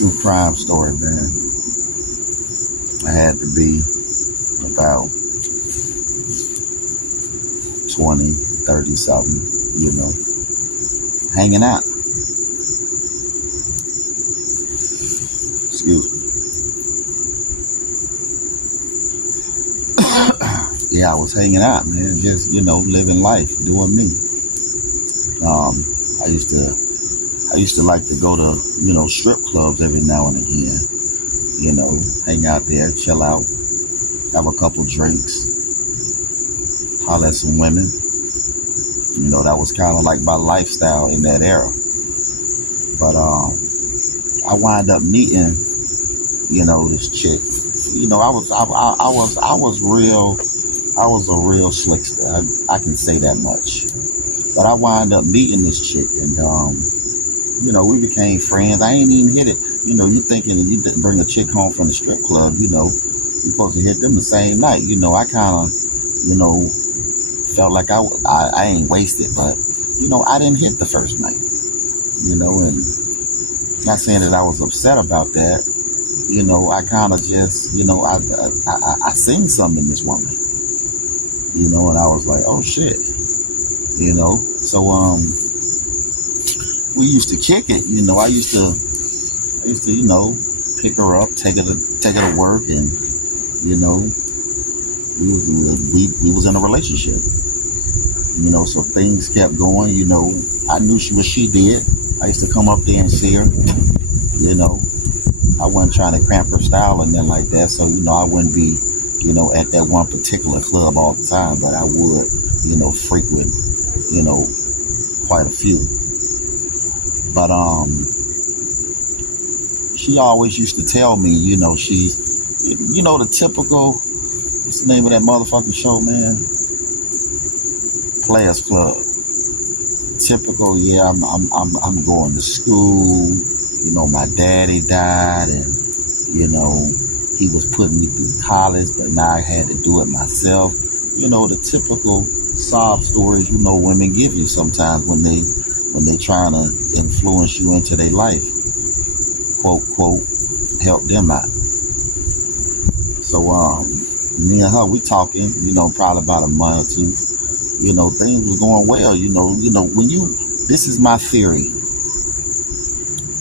true crime story, man. I had to be about 20, 30 something, hanging out. Excuse me. Yeah, I was hanging out, man. Just, living life, doing me. Um, I used to like to go to, strip clubs every now and again. Hang out there, chill out, have a couple drinks, holler at some women. That was kind of like my lifestyle in that era. But I wind up meeting, this chick. I was a real slickster. I can say that much. But I wind up meeting this chick, and we became friends. I ain't even hit it. You thinking you didn't bring a chick home from the strip club, you're supposed to hit them the same night. I kind of, felt like I ain't wasted, but I didn't hit the first night. And not saying that I was upset about that. I kind of just, I seen something in this woman, and I was like, oh shit, So we used to kick it. I used to, pick her up, take her to work, and we was in a relationship. So things kept going. I knew what she did. I used to come up there and see her. I wasn't trying to cramp her style and then like that. So I wouldn't be, at that one particular club all the time, but I would, frequent, quite a few. But she always used to tell me, she's, the typical, what's the name of that motherfucking show, man? Players Club. Typical, yeah. I'm going to school. My daddy died, and he was putting me through college, but now I had to do it myself. The typical sob stories. Women give you sometimes when they trying to influence you into their life. Quote, quote, help them out. So, me and her, we talking, probably about a month or two. Things was going well. This is my theory.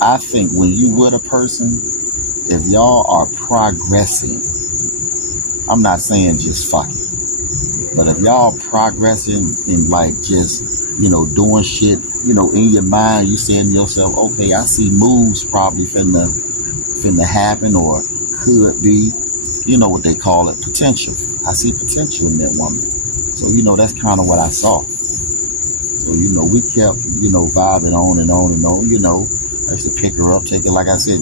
I think when you with a person, if y'all are progressing, I'm not saying just fuck it, but if y'all progressing in like just, doing shit, in your mind, you saying to yourself, okay, I see moves probably finna happen or could be, what they call it, potential. I see potential in that woman. So, that's kind of what I saw. So, we kept, vibing on and on and on, I used to pick her up, take her, like I said,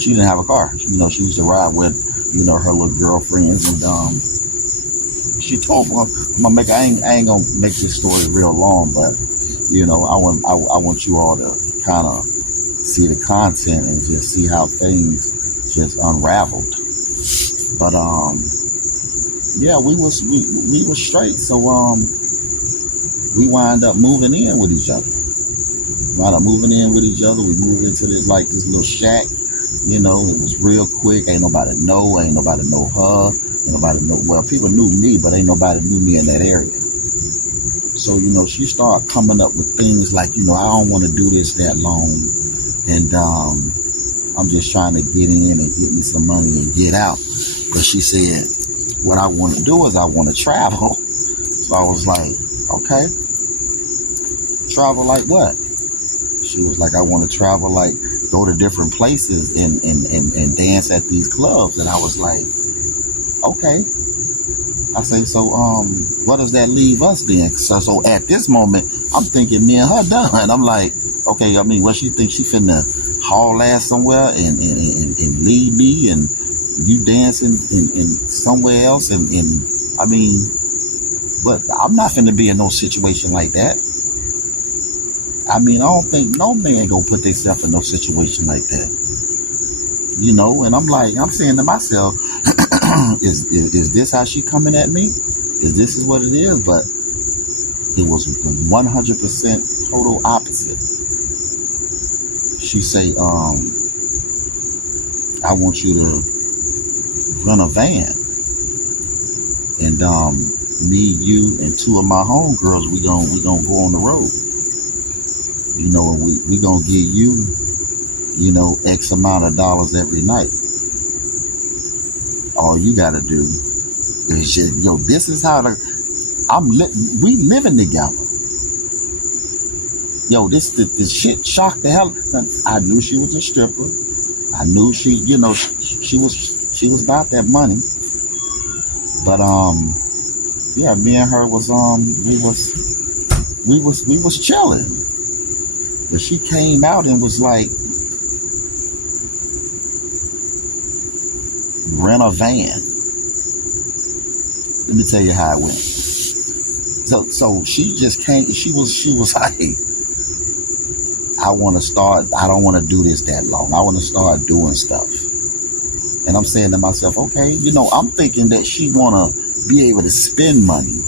she didn't have a car. She used to ride with, her little girlfriends. And she told me, I ain't gonna make this story real long, but, I want you all to kind of see the content and just see how things just unraveled. But, yeah, we was straight. So, we wind up moving in with each other. We moved into this little shack. It was real quick. Ain't nobody know her. Ain't nobody know. Well, people knew me, but ain't nobody knew me in that area. So, she started coming up with things like, I don't want to do this that long. And I'm just trying to get in and get me some money and get out. But she said, what I want to do is I want to travel. So I was like, okay. Travel like what? She was like, I want to travel, like go to different places and dance at these clubs. And I was like, okay. I say, so what does that leave us then? So at this moment, I'm thinking me and her done. I'm like, okay, what she thinks she finna haul ass somewhere and leave me and you dancing in somewhere else and but I'm not finna be in no situation like that. I don't think no man gonna put themselves in no situation like that. And I'm saying to myself, is this how she coming at me? This is what it is? But it was 100% total opposite. She say, I want you to rent a van, and me, you, and two of my homegirls, we gonna go on the road. You know, and we gonna give you, you know, X amount of dollars every night. All you gotta do is just, yo, this is how we living together. Yo, this shit shocked the hell. I knew she was a stripper. I knew she, you know, she was about that money. But yeah, me and her was we was chilling. But she came out and was like, rent a van. Let me tell you how it went. So she just came. She was like, I want to start. I don't want to do this that long. I want to start doing stuff. And I'm saying to myself, okay, you know, I'm thinking that she want to be able to spend money,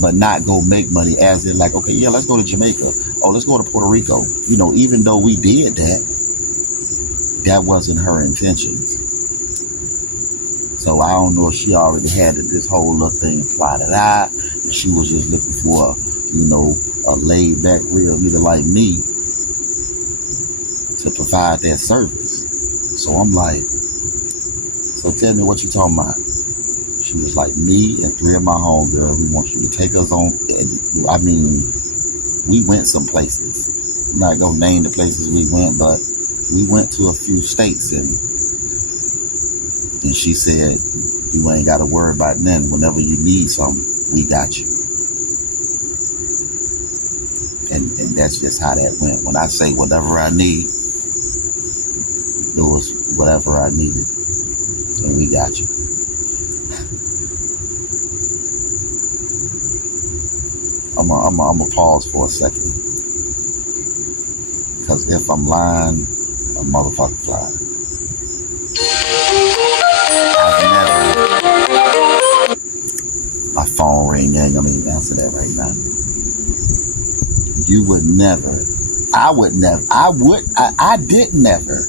but not go make money. As in, like, okay, yeah, let's go to Jamaica. Oh, let's go to Puerto Rico. You know, even though we did that, that wasn't her intentions. So I don't know if she already had this whole little thing plotted out, and she was just looking for, you know, a laid back real nigga like me to provide that service. So I'm like, so tell me what you talking about. She was like, me and three of my homegirls, we want you to take us on. I mean, we went some places. I'm not gonna name the places we went, but we went to a few states, and she said, you ain't got to worry about nothing. Whenever you need something, we got you. And that's just how that went. When I say whatever I need, it was whatever I needed, and we got you. I'm gonna pause for a second, because if I'm lying, a motherfucker flying. My phone ring, I ain't gonna even answer that right now. You would never, I did never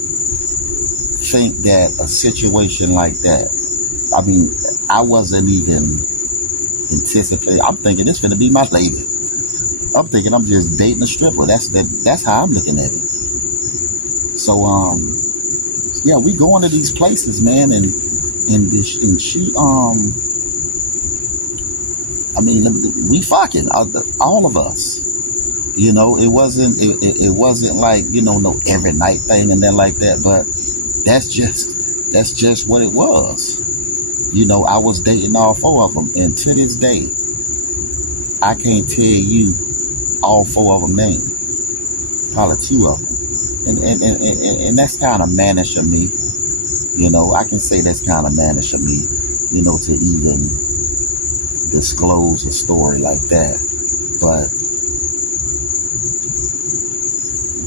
think that a situation like that, I mean, I wasn't even anticipating. I'm thinking this finna be my lady. I'm thinking I'm just dating a stripper. That's how I'm looking at it. So yeah, we going to these places, man, and she I mean, we fucking, all of us. You know, it wasn't like, you know, no every night thing and then like that, but that's just what it was. You know, I was dating all four of them, and to this day, I can't tell you all four of them names. Probably two of them, and that's kind of mannish of me. You know, I can say that's kind of mannish of me. You know, to even disclose a story like that, but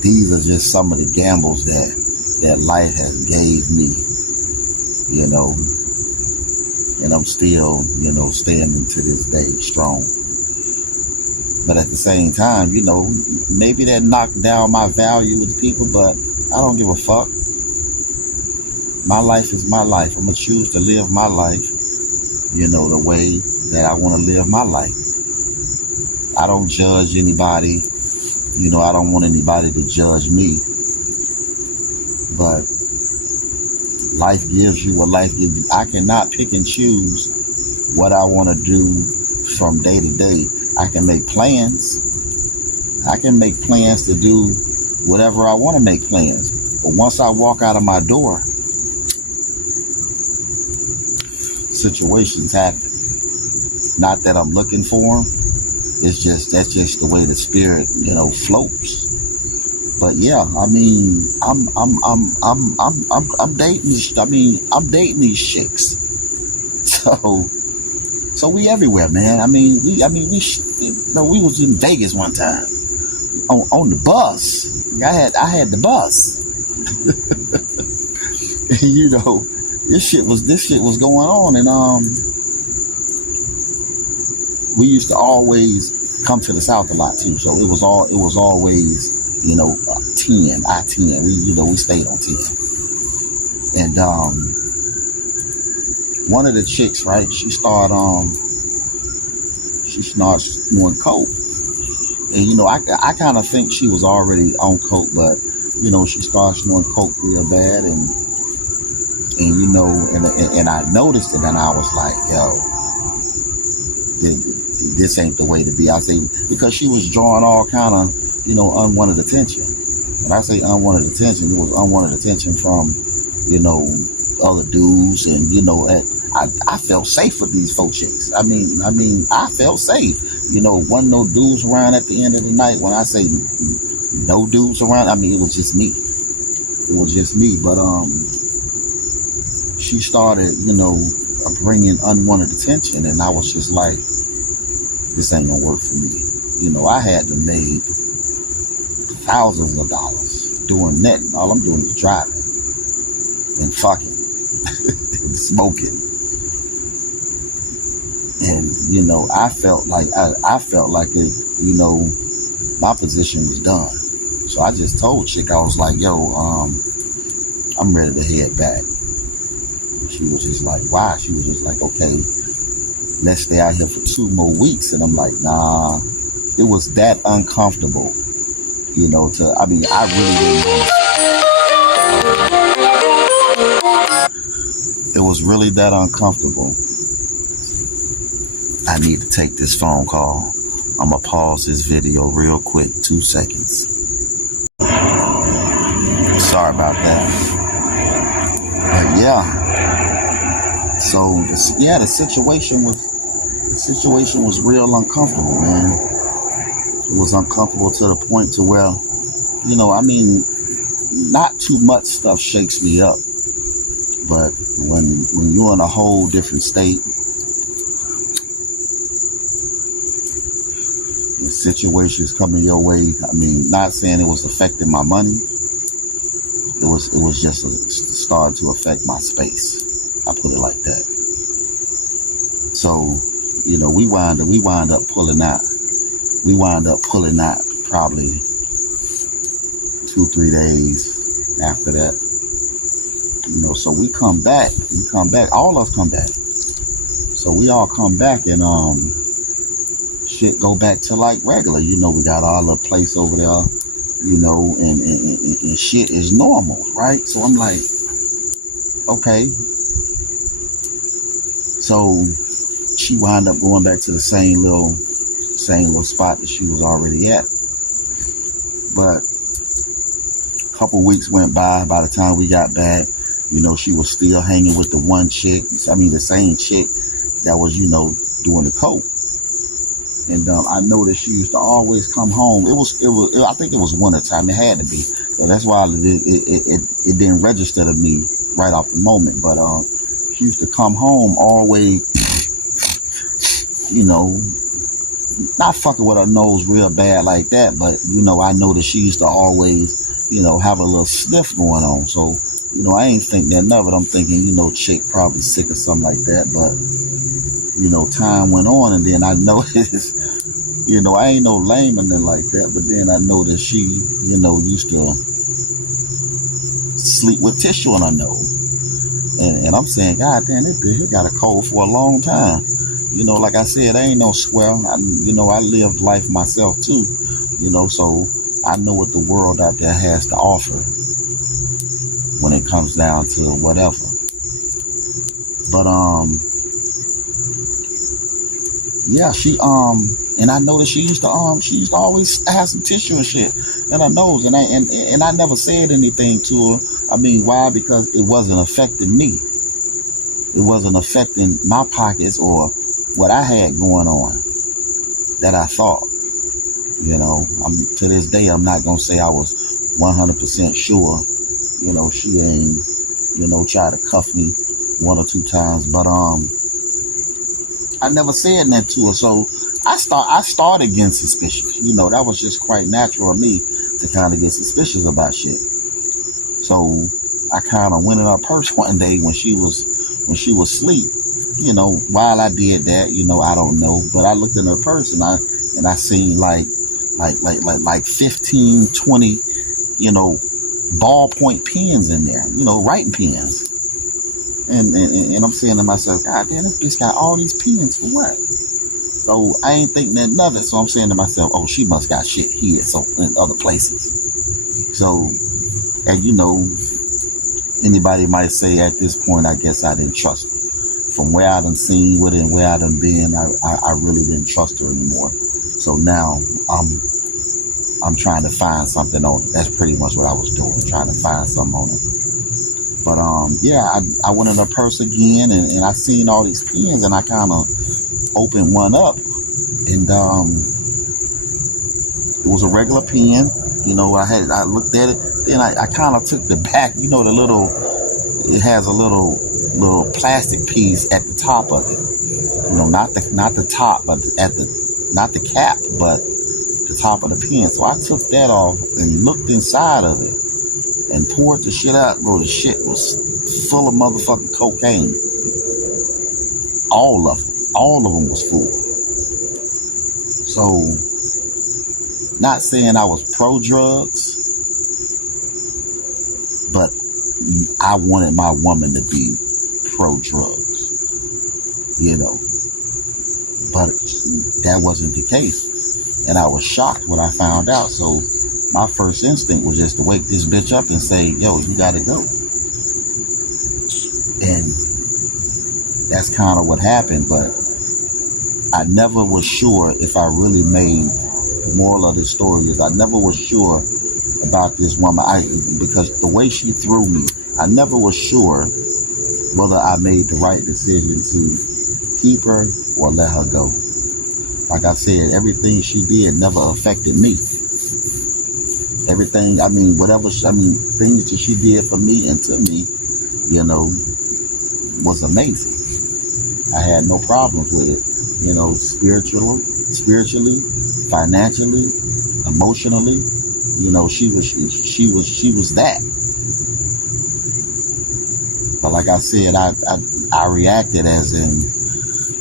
these are just some of the gambles that life has gave me. You know. And I'm still, you know, standing to this day strong. But at the same time, you know, maybe that knocked down my value with people, but I don't give a fuck. My life is my life. I'm going to choose to live my life, you know, the way that I want to live my life. I don't judge anybody. You know, I don't want anybody to judge me. But life gives you what life gives you. I cannot pick and choose what I want to do from day to day. I can make plans. I can make plans to do whatever I want to make plans. But once I walk out of my door, situations happen. Not that I'm looking for them. That's just the way the spirit, you know, floats. But yeah, I mean, I'm dating. I mean, I'm dating these chicks. So we everywhere, man. I mean, we was in Vegas one time on the bus. I had the bus. You know, this shit was going on, and we used to always come to the South a lot too. So it was always, you know, I-10. We stayed on 10. And one of the chicks, right, she started doing coke. And I kind of think she was already on coke, but she started doing coke real bad. And I noticed it, and I was like, yo, this ain't the way to be. I say, because she was drawing all kind of unwanted attention. When I say unwanted attention, it was unwanted attention from other dudes. And I felt safe with these folk chicks. I mean I felt safe. Wasn't no dudes around at the end of the night. When I say no dudes around, I mean it was just me. But she started bringing unwanted attention, and I was just like, this ain't gonna work for me. I had to make thousands of dollars doing nothing. All I'm doing is driving and fucking and smoking. And I felt like my position was done. So I just told chick, I was like, yo, I'm ready to head back. She was just like, why? She was just like, okay, let's stay out here for 2 more weeks. And I'm like, nah. It was that uncomfortable, I really didn't want. It was really that uncomfortable. I need to take this phone call. I'm going to pause this video real quick, 2 seconds. Sorry about that. But yeah. So the situation was real uncomfortable, man. It was uncomfortable to the point to where, not too much stuff shakes me up. But when you're in a whole different state, the situations coming your way, not saying it was affecting my money. It was just starting to affect my space. I put it like that. So, we wind up pulling out. We wind up pulling out probably 2-3 days after that. So we come back. All of us come back. So we all come back, and shit go back to like regular. We got our little place over there, and shit is normal, right? So I'm like, okay. So she wound up going back to the same little spot that she was already at. But a couple weeks went by. By the time we got back, she was still hanging with the one chick. The same chick that was, doing the coke. And I noticed she used to always come home. I think it was winter time. It had to be. So that's why it didn't register to me right off the moment. But she used to come home always, not fucking with her nose real bad like that. But, I noticed she used to always, have a little sniff going on. So, I ain't think that of it. I'm thinking, chick probably sick or something like that. But, time went on, and then I noticed, I ain't no lame or nothing like that. But then I noticed she, used to sleep with tissue on her nose. And I'm saying, God damn, this bitch got a cold for a long time. Like I said, I ain't no square. I lived life myself too. So I know what the world out there has to offer when it comes down to whatever. But yeah, she and I noticed she used to always have some tissue and shit in her nose, and I never said anything to her. Why? Because it wasn't affecting me. It wasn't affecting my pockets or what I had going on that I thought. To this day, I'm not gonna say I was 100% sure. She ain't, try to cuff me 1 or 2 times, but I never said that to her. So I started getting suspicious. That was just quite natural of me to kind of get suspicious about shit. So I kind of went in her purse one day when she was asleep. While I did that, I don't know, but I looked in her purse and I seen like 15, 20, ballpoint pens in there, writing pens. And I'm saying to myself, God damn, this bitch got all these pens for what? So I ain't thinking nothing of it. So I'm saying to myself, oh, she must got shit here, so in other places. So, and anybody might say at this point, I guess I didn't trust her. From where I done seen with it and where I done been, I really didn't trust her anymore. So now I'm trying to find something on it. That's pretty much what I was doing, trying to find something on it. But yeah, I went in her purse again, and I seen all these pens, and I kind of opened one up, and it was a regular pen. I looked at it, then I kind of took the back, the little, it has a little plastic piece at the top of it. Not the top, but not the cap, but the top of the pen. So I took that off and looked inside of it and poured the shit out. Bro, the shit was full of motherfucking cocaine. All of them was full. So, not saying I was pro drugs, but I wanted my woman to be pro drugs, but that wasn't the case. And I was shocked when I found out. So my first instinct was just to wake this bitch up and say, yo, you gotta go. And that's kind of what happened. But I never was sure if I really made, the moral of this story is I never was sure about this woman. Because the way she threw me, I never was sure whether I made the right decision to keep her or let her go. Like I said, everything she did never affected me. Everything, things that she did for me and to me, was amazing. I had no problems with it, spiritually, financially, emotionally. She was that. But like I said, I reacted as in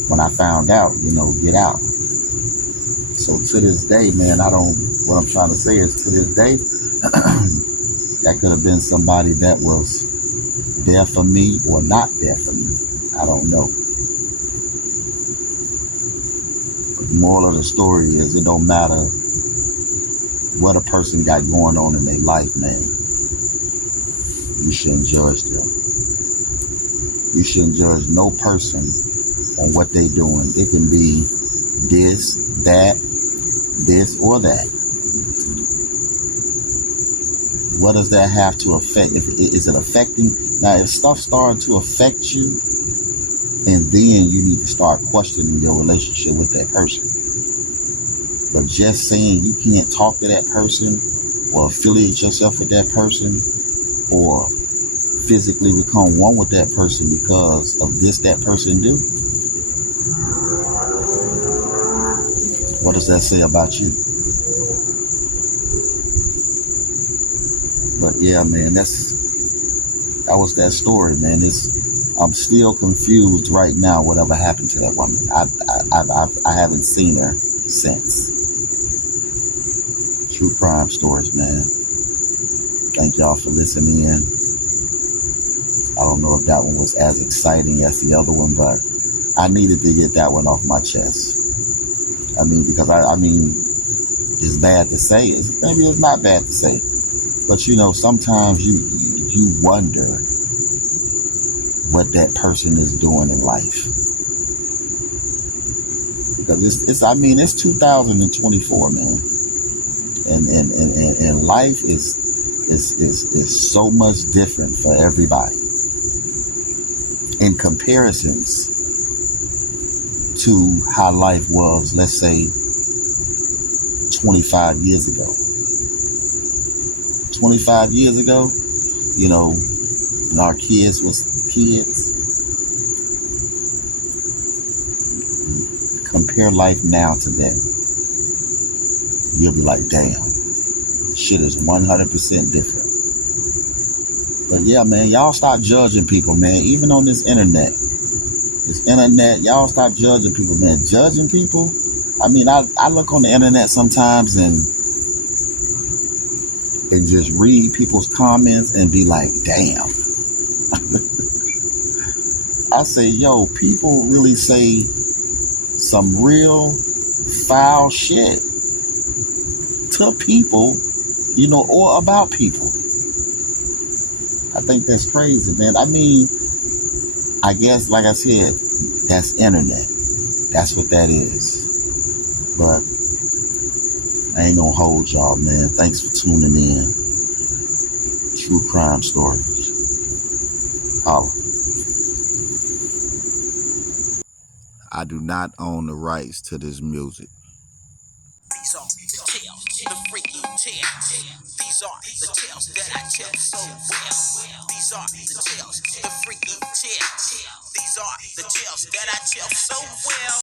when I found out, get out. So to this day, man, what I'm trying to say is to this day, that could have been somebody that was there for me or not there for me. I don't know. But the moral of the story is it don't matter what a person got going on in their life, man. You shouldn't judge them. You shouldn't judge no person on what they doing. It can be this, that, this or that. What does that have to affect? Is it affecting? Now, if stuff starting to affect you, and then you need to start questioning your relationship with that person. But just saying you can't talk to that person or affiliate yourself with that person or physically become one with that person because of this, that person do, what does that say about you? But yeah, man, that was that story, man. I'm still confused right now. Whatever happened to that woman? I haven't seen her since. True crime stories, man. Thank y'all for listening in. I don't know if that one was as exciting as the other one, but I needed to get that one off my chest. Because it's bad to say. Maybe it's not bad to say. But sometimes you wonder what that person is doing in life. Because it's 2024, man. And life is so much different for everybody. In comparisons to how life was, let's say, 25 years ago. 25 years ago, when our kids was kids, compare life now to then. You'll be like, damn, shit is 100% different. But yeah, man, y'all stop judging people, man. Even on this internet, y'all stop judging people, man. Judging people, I look on the internet sometimes and and just read people's comments and be like, damn. I say, yo, people really say some real foul shit to people, or about people. I think that's crazy, man. I mean, I guess, like I said, that's internet. That's what that is. But I ain't gonna hold y'all, man. Thanks for tuning in. True Crime Stories. Holla. I do not own the rights to this music. These are the tales, the freaky tales. These are the tales that I tell so well. These are the tales, the freaky tales. These are the tales that I tell so well.